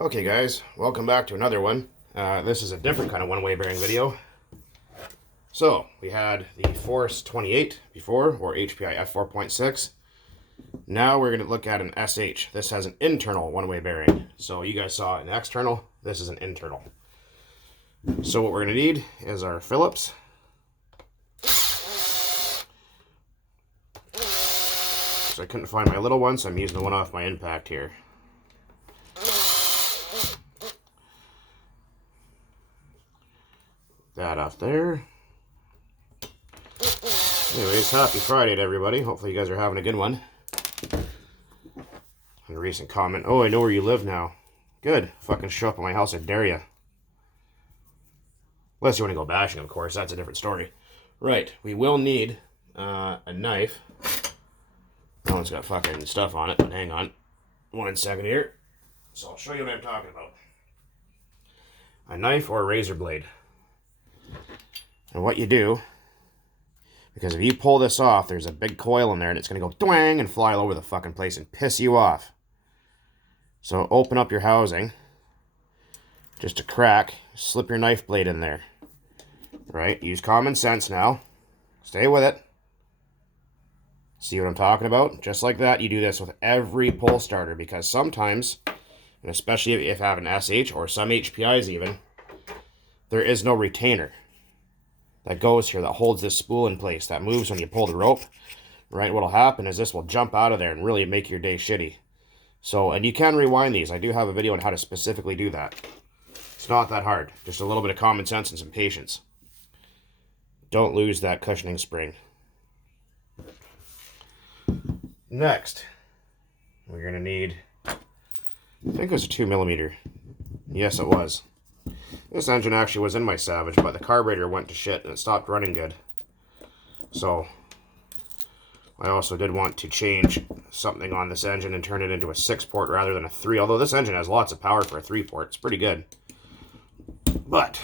Okay guys, welcome back to another one. This is a different kind of one-way bearing video. So, we had the Force 28 before, or HPI F4.6. Now we're going to look at an SH. This has an internal one-way bearing. So you guys saw an external, this is an internal. So what we're going to need is our Phillips. So I couldn't find my little one, so I'm using the one off my impact here. That off there. Anyways, happy Friday to everybody. Hopefully you guys are having a good one. A recent comment, oh, I know where you live now. Good. Fucking show up at my house, I dare ya. Unless you want to go bashing, of course. That's a different story. Right. We will need a knife. That one's got fucking stuff on it, but hang on. 1 second here. So I'll show you what I'm talking about. A knife or a razor blade. And what you do, because if you pull this off, there's a big coil in there and it's going to go twang and fly all over the fucking place and piss you off. So open up your housing, just a crack, slip your knife blade in there. Right? Use common sense now. Stay with it. See what I'm talking about? Just like that, you do this with every pull starter, because sometimes, and especially if you have an SH or some HPIs even, there is no retainer that goes here that holds this spool in place that moves when you pull the rope. Right? What'll happen is this will jump out of there and really make your day shitty. So, and you can rewind these. I do have a video on how to specifically do that. It's not that hard. Just a little bit of common sense and some patience. Don't lose that cushioning spring. Next, we're going to need, I think it was a 2mm. Yes, it was. This engine actually was in my Savage, but the carburetor went to shit and it stopped running good. So, I also did want to change something on this engine and turn it into a 6-port rather than a 3. Although this engine has lots of power for a 3-port. It's pretty good. But,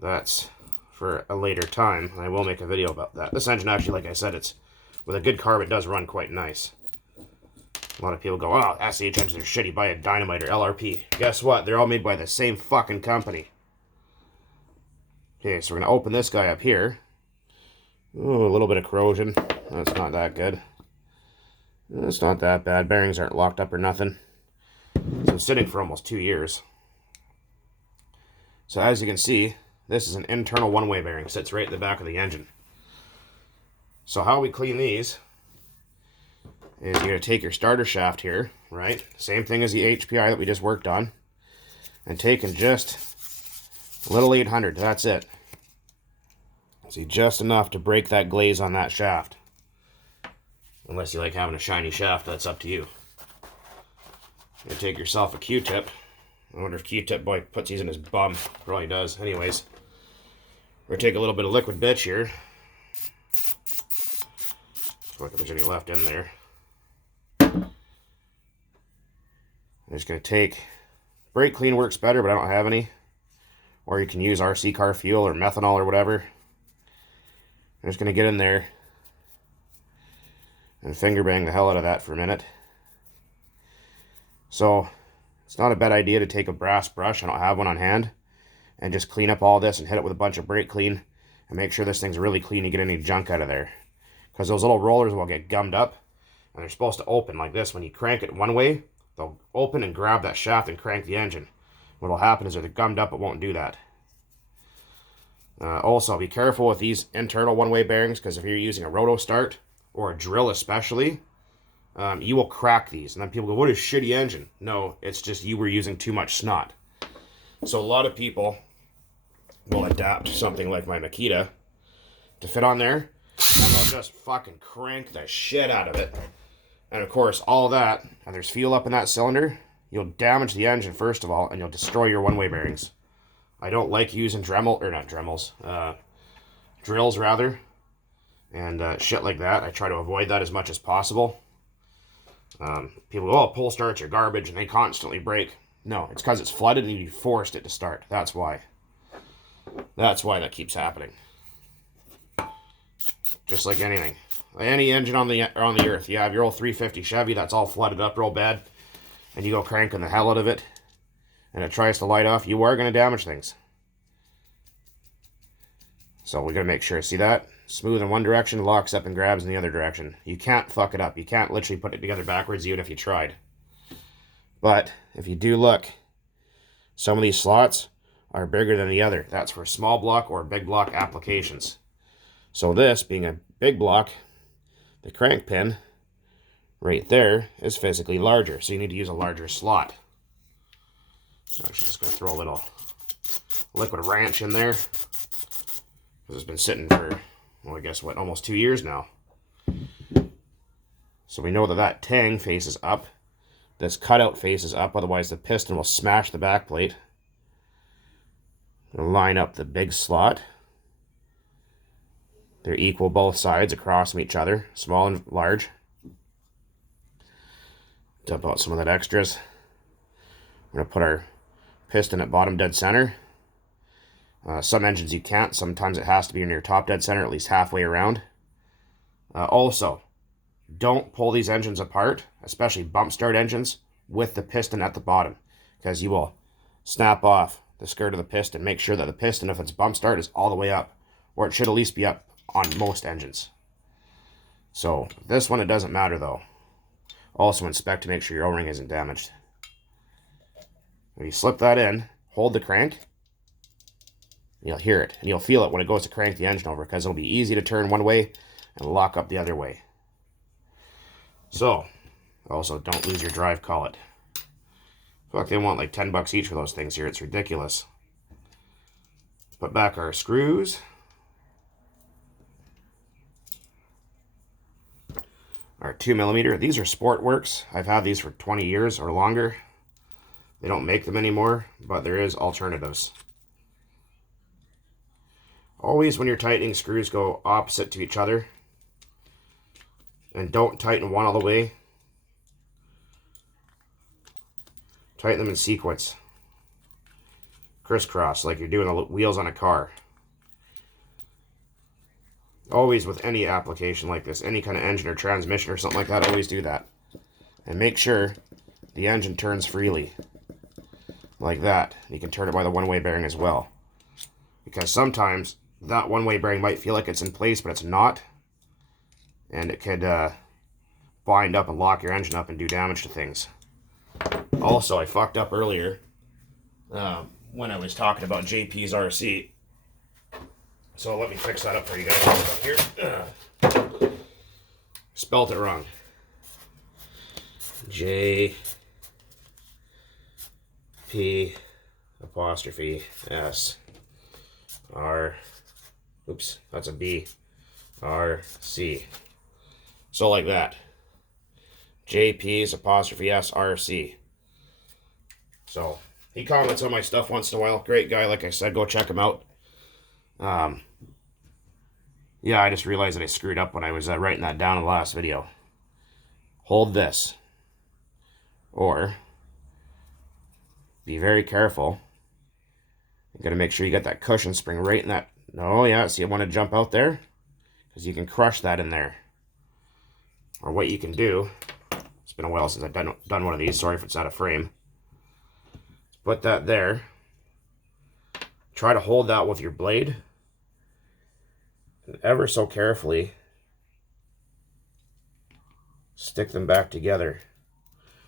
that's for a later time. I will make a video about that. This engine actually, like I said, it's with a good carb, it does run quite nice. A lot of people go, oh, SH engines are shitty, buy a Dynamite or LRP. Guess what? They're all made by the same fucking company. Okay, so we're going to open this guy up here. Ooh, a little bit of corrosion. That's not that good. It's not that bad. Bearings aren't locked up or nothing. It's been sitting for almost 2 years. So as you can see, this is an internal one-way bearing. Sits right in the back of the engine. So how we clean these is you're going to take your starter shaft here, right? Same thing as the HPI that we just worked on. And taking just a little 800, that's it. See, just enough to break that glaze on that shaft. Unless you like having a shiny shaft, that's up to you. You take yourself a Q-tip. I wonder if Q-tip boy puts these in his bum. Probably does. Anyways, we're going to take a little bit of liquid bitch here. Look if there's any left in there. I'm just going to take, brake clean works better, but I don't have any. Or you can use RC car fuel or methanol or whatever. I'm just going to get in there and finger bang the hell out of that for a minute. So, it's not a bad idea to take a brass brush, I don't have one on hand, and just clean up all this and hit it with a bunch of brake clean and make sure this thing's really clean to get any junk out of there. Because those little rollers will get gummed up, and they're supposed to open like this. When you crank it one way, they'll open and grab that shaft and crank the engine. What will happen is if they're gummed up, it won't do that. Also, be careful with these internal one-way bearings, because if you're using a roto start, or a drill especially, you will crack these. And then people go, what is shitty engine? No, it's just you were using too much snot. So a lot of people will adapt something like my Makita to fit on there, and they'll just fucking crank the shit out of it. And of course, all that, and there's fuel up in that cylinder, you'll damage the engine first of all, and you'll destroy your one-way bearings. I don't like using drills rather, and shit like that. I try to avoid that as much as possible. People go, oh, pull starts are garbage and they constantly break. No, it's because it's flooded and you forced it to start. That's why. That's why that keeps happening. Just like anything. Any engine on the earth. You have your old 350 Chevy that's all flooded up real bad. and you go cranking the hell out of it, and it tries to light off, you are going to damage things. So we got to make sure, see that? Smooth in one direction, locks up and grabs in the other direction. You can't fuck it up. You can't literally put it together backwards even if you tried. But if you do look, some of these slots are bigger than the other. That's for small block or big block applications. So this, being a big block, the crank pin right there is physically larger. So you need to use a larger slot. I'm just going to throw a little liquid ranch in there. Because it's been sitting for, well, I guess what, almost 2 years now. So we know that that tang faces up. This cutout faces up, otherwise the piston will smash the back plate. We'll line up the big slot. They're equal both sides across from each other, small and large. Dump out some of that extras. We're going to put our piston at bottom dead center. Some engines you can't. Sometimes it has to be in your top dead center, at least halfway around. Also, don't pull these engines apart, especially bump start engines, with the piston at the bottom, because you will snap off the skirt of the piston. Make sure that the piston, if it's bump start, is all the way up, or it should at least be up on most engines. So this one, it doesn't matter though. Also inspect to make sure your O-ring isn't damaged. When you slip that in, hold the crank, you'll hear it, and you'll feel it when it goes to crank the engine over, because it'll be easy to turn one way and lock up the other way. So, also don't lose your drive collet. Fuck, they want like 10 bucks each for those things here. It's ridiculous. Put back our screws. Our 2mm. These are Sportworks. I've had these for 20 years or longer. They don't make them anymore, but there is alternatives. Always when you're tightening, screws go opposite to each other. And don't tighten one all the way. Tighten them in sequence. Crisscross, like you're doing the wheels on a car. Always with any application like this, any kind of engine or transmission or something like that, always do that. And make sure the engine turns freely. Like that. You can turn it by the one-way bearing as well. Because sometimes that one-way bearing might feel like it's in place, but it's not. And it could bind up and lock your engine up and do damage to things. Also, I fucked up earlier when I was talking about JP's RC. So let me fix that up for you guys. Here. Spelt it wrong. JP apostrophe S R. Oops, that's a B. R C. So like that. JP's apostrophe S R C. So he comments on my stuff once in a while. Great guy, like I said, go check him out. Yeah, I just realized that I screwed up when I was writing that down in the last video. Hold this. Or be very careful. You gotta make sure you got that cushion spring right in that. Oh yeah, see, I want to jump out there, because you can crush that in there. Or what you can do, it's been a while since I've done one of these, sorry if it's out of frame. Put that there. Try to hold that with your blade. And ever so carefully stick them back together.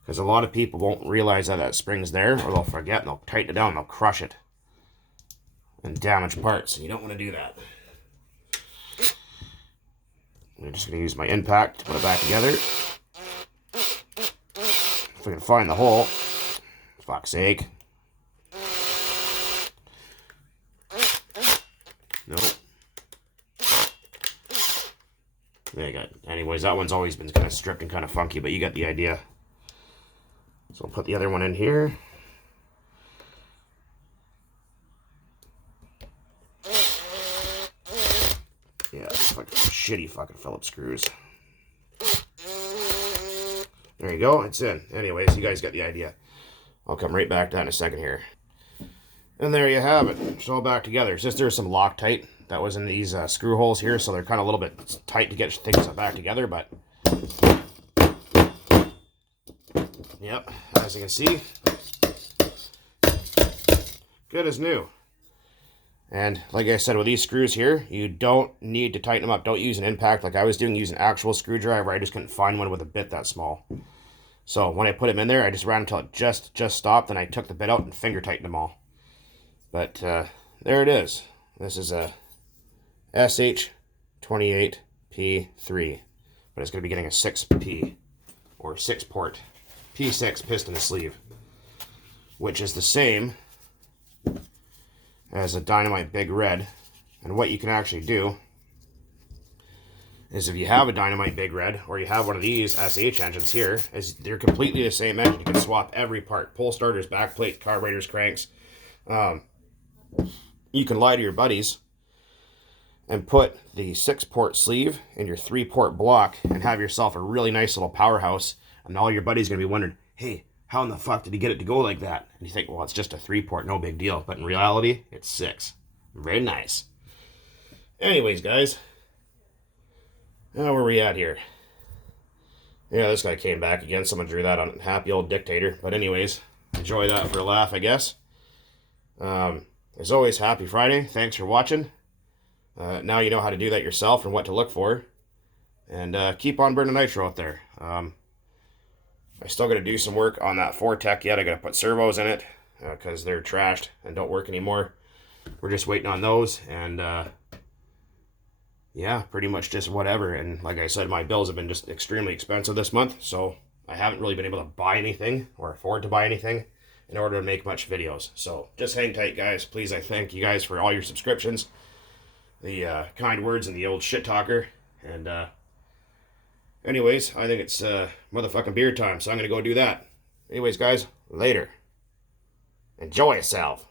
Because a lot of people won't realize that that spring's there, or they'll forget and they'll tighten it down and they'll crush it. And damage parts. And you don't want to do that. I'm just going to use my impact to put it back together. If we can find the hole. Fuck's sake. Nope. There you go. Anyways, that one's always been kind of stripped and kind of funky, but you got the idea. So I'll put the other one in here. Yeah, fucking shitty fucking Phillips screws. There you go, it's in. Anyways, you guys got the idea. I'll come right back to that in a second here. And there you have it. It's all back together. It's just there's some Loctite that was in these screw holes here, so they're kind of a little bit tight to get things back together, but Yep, as you can see, good as new. And like I said, with these screws here, you don't need to tighten them up. Don't use an impact like I was doing using an actual screwdriver. I just couldn't find one with a bit that small. So when I put them in there, I just ran until it just stopped. Then I took the bit out and finger tightened them all. But there it is. This is a SH28P3. But it's going to be getting a 6P or 6-port P6 piston sleeve, which is the same as a Dynamite Big Red. And what you can actually do is if you have a Dynamite Big Red or you have one of these SH engines here, is they're completely the same engine. You can swap every part, pull starters, backplate, carburetors, cranks. You can lie to your buddies and put the 6-port sleeve in your 3-port block and have yourself a really nice little powerhouse. And all your buddies are going to be wondering, hey, how in the fuck did he get it to go like that? And you think, well, it's just a 3-port, no big deal. But in reality, it's 6. Very nice. Anyways, guys, now where are we at here? Yeah, this guy came back again. Someone drew that on Happy Old Dictator. But anyways, enjoy that for a laugh, I guess. As always, happy Friday. Thanks for watching. Now you know how to do that yourself and what to look for. And keep on burning nitro out there. I still got to do some work on that Fortec yet. I got to put servos in it because they're trashed and don't work anymore. We're just waiting on those. And yeah, pretty much just whatever. And like I said, my bills have been just extremely expensive this month. So I haven't really been able to buy anything or afford to buy anything in order to make much videos. So just hang tight, guys. Please, I thank you guys for all your subscriptions, the kind words, and the old shit talker. And anyways, I think it's motherfucking beer time, so I'm going to go do that. Anyways, guys, later. Enjoy yourself.